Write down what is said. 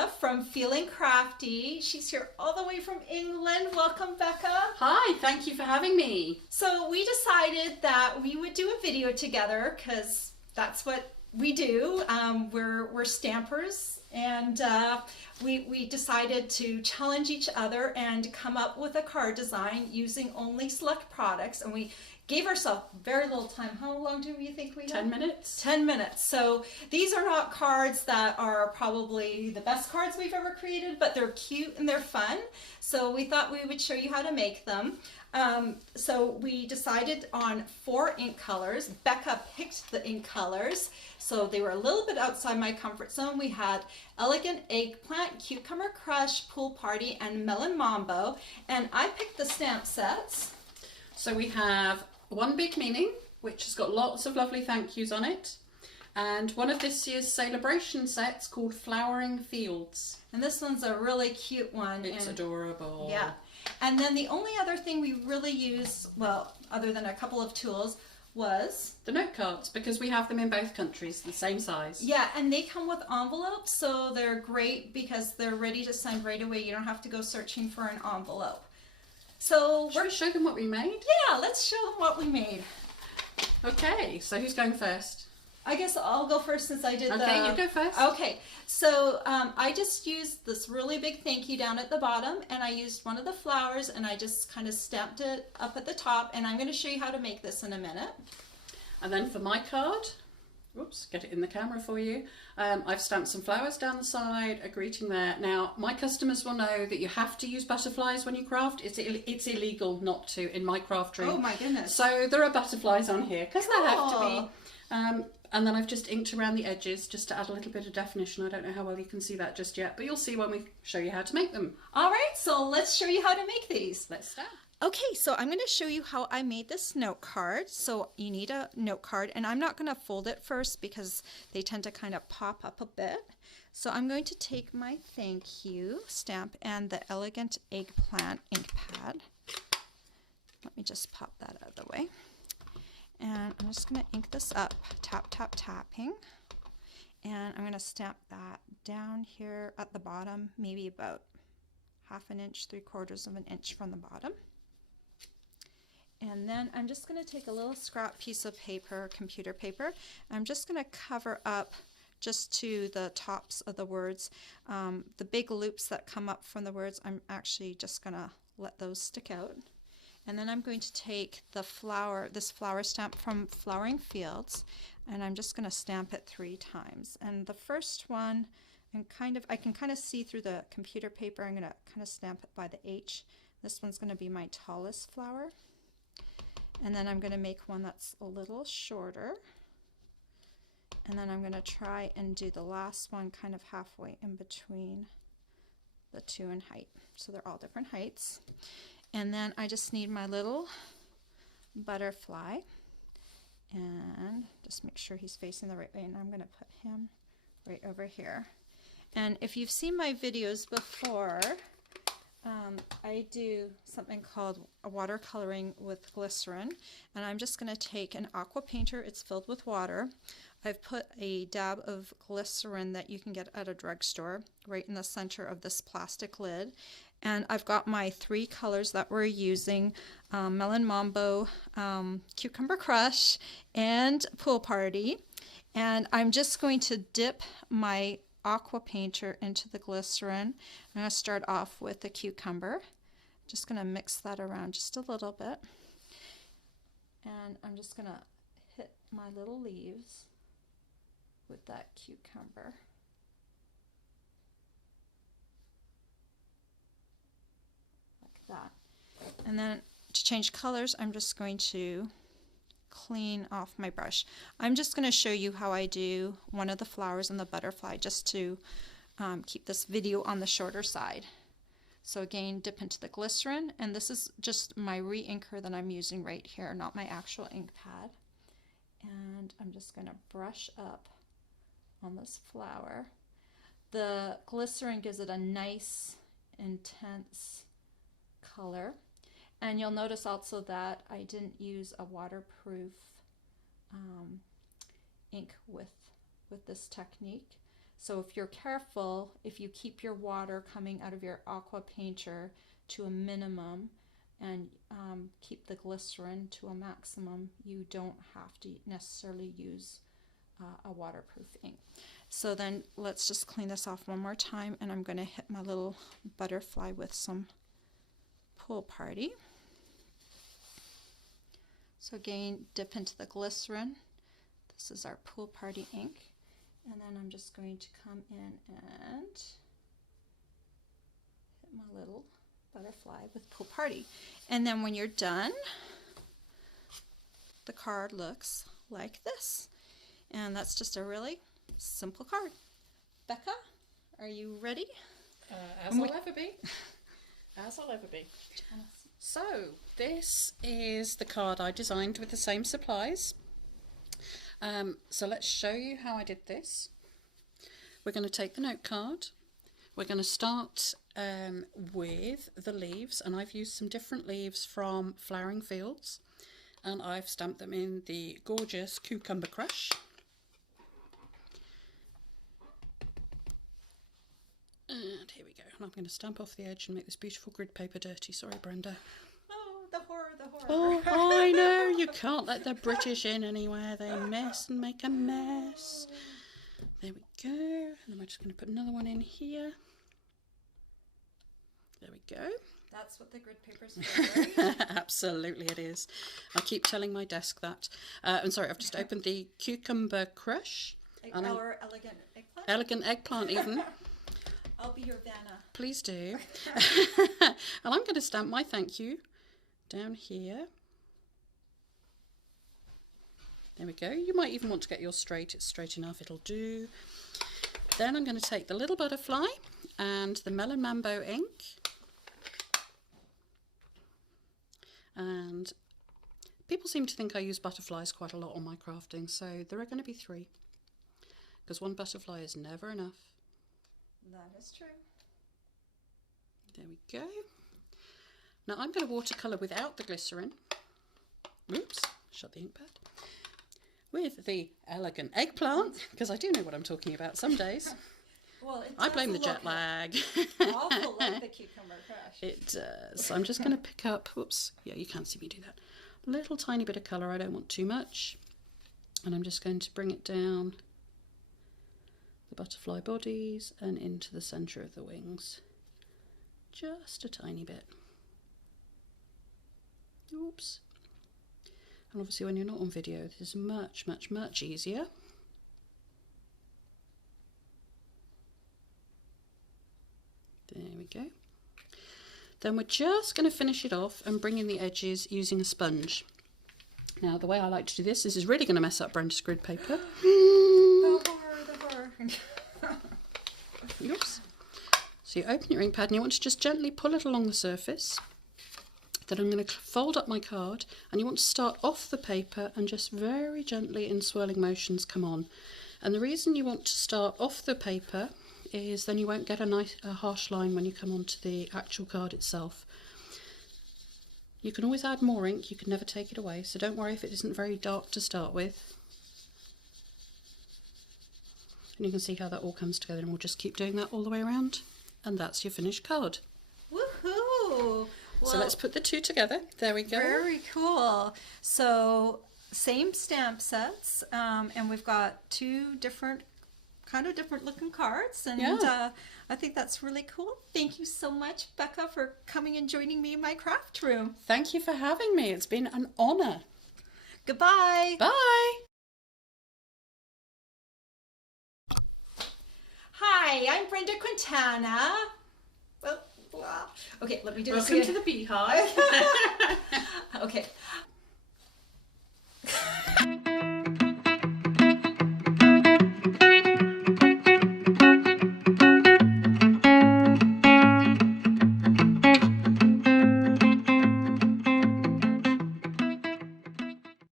Bekka from Feeling Crafty. She's here all the way from England. Welcome, Bekka. Hi, thank you for having me. So we decided that we would do a video together because that's what we do. We're stampers, and we decided to challenge each other and come up with a card design using only select products, and we gave ourselves very little time. How long do you think we had? 10 minutes. 10 minutes. So these are not cards that are probably the best cards we've ever created, but they're cute and they're fun. So we thought we would show you how to make them. So we decided on 4 ink colors. Bekka picked the ink colors, so they were a little bit outside my comfort zone. We had Elegant Eggplant, Cucumber Crush, Pool Party, and Melon Mambo. And I picked the stamp sets. So we have One Big Meaning, which has got lots of lovely thank yous on it, and one of this year's celebration sets called Flowering Fields. And this one's a really cute one. It's adorable. Yeah. And then the only other thing we really use, well, other than a couple of tools, was the note cards, because we have them in both countries, the same size. Yeah, and they come with envelopes, so they're great because they're ready to send right away. You don't have to go searching for an envelope. So Shall we show them what we made? Yeah, let's show them what we made. Okay, so who's going first? I guess I'll go first since I did Okay, you go first. Okay, so I just used this really big thank you down at the bottom, and I used one of the flowers, and I just kind of stamped it up at the top, and I'm going to show you how to make this in a minute. And then for my card, oops, get it in the camera for you. I've stamped some flowers down the side, a greeting there. Now, my customers will know that you have to use butterflies when you craft. It's illegal not to in my craft room. Oh my goodness. So there are butterflies on here because Cool. there have to be. And then I've just inked around the edges just to add a little bit of definition. I don't know how well you can see that just yet, but you'll see when we show you how to make them. All right, so let's show you how to make these. Let's start. Okay, so I'm going to show you how I made this note card. So you need a note card, and I'm not going to fold it first because they tend to kind of pop up a bit. So I'm going to take my thank you stamp and the Elegant Eggplant ink pad. Let me just pop that out of the way. And I'm just going to ink this up, tap, tap, tapping. And I'm going to stamp that down here at the bottom, maybe about 1/2 inch, 3/4 of an inch from the bottom. And then I'm just going to take a little scrap piece of paper, computer paper. I'm just going to cover up just to the tops of the words. The big loops that come up from the words, I'm actually just going to let those stick out. And then I'm going to take the flower, this flower stamp from Flowering Fields, and I'm just going to stamp it 3 times. And the first one, I can kind of see through the computer paper. I'm going to kind of stamp it by the H. This one's going to be my tallest flower. And then I'm going to make one that's a little shorter. And then I'm going to try and do the last one kind of halfway in between the 2 in height. So they're all different heights. And then I just need my little butterfly. And just make sure he's facing the right way. And I'm going to put him right over here. And if you've seen my videos before, I do something called a watercoloring with glycerin, and I'm just going to take an aqua painter. It's filled with water. I've put a dab of glycerin that you can get at a drugstore right in the center of this plastic lid, and I've got my 3 colors that we're using, Melon Mambo, Cucumber Crush, and Pool Party. And I'm just going to dip my aqua painter into the glycerin. I'm going to start off with the cucumber. Just going to mix that around just a little bit. And I'm just going to hit my little leaves with that cucumber. Like that. And then to change colors, I'm just going to clean off my brush. I'm just going to show you how I do one of the flowers and the butterfly just to keep this video on the shorter side. So again, dip into the glycerin, and this is just my re-inker that I'm using right here, not my actual ink pad. And I'm just going to brush up on this flower. The glycerin gives it a nice, intense color. And you'll notice also that I didn't use a waterproof ink with this technique. So if you're careful, if you keep your water coming out of your aqua painter to a minimum and keep the glycerin to a maximum, you don't have to necessarily use a waterproof ink. So then let's just clean this off one more time, and I'm going to hit my little butterfly with some Pool Party. So again, dip into the glycerin. This is our Pool Party ink. And then I'm just going to come in and hit my little butterfly with Pool Party. And then when you're done, the card looks like this. And that's just a really simple card. Bekka, are you ready? As I'll ever be. As I'll ever be. So this is the card I designed with the same supplies. So let's show you how I did this. We're going to take the note card. We're going to start with the leaves, and I've used some different leaves from Flowering Fields, and I've stamped them in the gorgeous Cucumber Crush. And here we go. And I'm going to stamp off the edge and make this beautiful grid paper dirty. Sorry, Brenda. Oh, the horror, the horror. Oh, I know. You can't let the British in anywhere. They mess and make a mess. There we go. And then we're just going to put another one in here. There we go. That's what the grid paper's for, right? Absolutely it is. I keep telling my desk that. I'm sorry, I've just opened the Cucumber Crush. Or elegant eggplant. Elegant eggplant even. I'll be your Vanna. Please do. And I'm going to stamp my thank you down here. There we go. You might even want to get yours straight. It's straight enough. It'll do. Then I'm going to take the little butterfly and the Melon Mambo ink. And people seem to think I use butterflies quite a lot on my crafting, so there are going to be 3. Because one butterfly is never enough. That is true. There we go. Now I'm going to watercolour without the glycerin. Oops, shut the ink pad. With the elegant eggplant, because I do know what I'm talking about some days. Well, I blame the jet lag. Awful like the Cucumber Crush. It does. So I'm just going to pick up, whoops, yeah, you can't see me do that. A little tiny bit of colour, I don't want too much. And I'm just going to bring it down the butterfly bodies and into the centre of the wings. Just a tiny bit. Oops. And obviously when you're not on video, this is much, much, much easier. There we go. Then we're just going to finish it off and bring in the edges using a sponge. Now the way I like to do this is really going to mess up Brenda's grid paper. The horror. Oops. So you open your ink pad and you want to just gently pull it along the surface. Then I'm going to fold up my card, and you want to start off the paper and just very gently in swirling motions come on. And the reason you want to start off the paper is then you won't get a harsh line when you come onto the actual card itself. You can always add more ink, you can never take it away, so don't worry if it isn't very dark to start with. And you can see how that all comes together, and we'll just keep doing that all the way around, and that's your finished card. Woohoo! Well, so let's put the 2 together. There we go. Very cool. So same stamp sets, and we've got 2 different looking cards, and yeah. I think that's really cool. Thank you so much, Bekka, for coming and joining me in my craft room. Thank you for having me. It's been an honour. Goodbye. Bye. Hi, I'm Brenda Quintana. Well, okay, let me do this Welcome again. to the Beehive. Okay,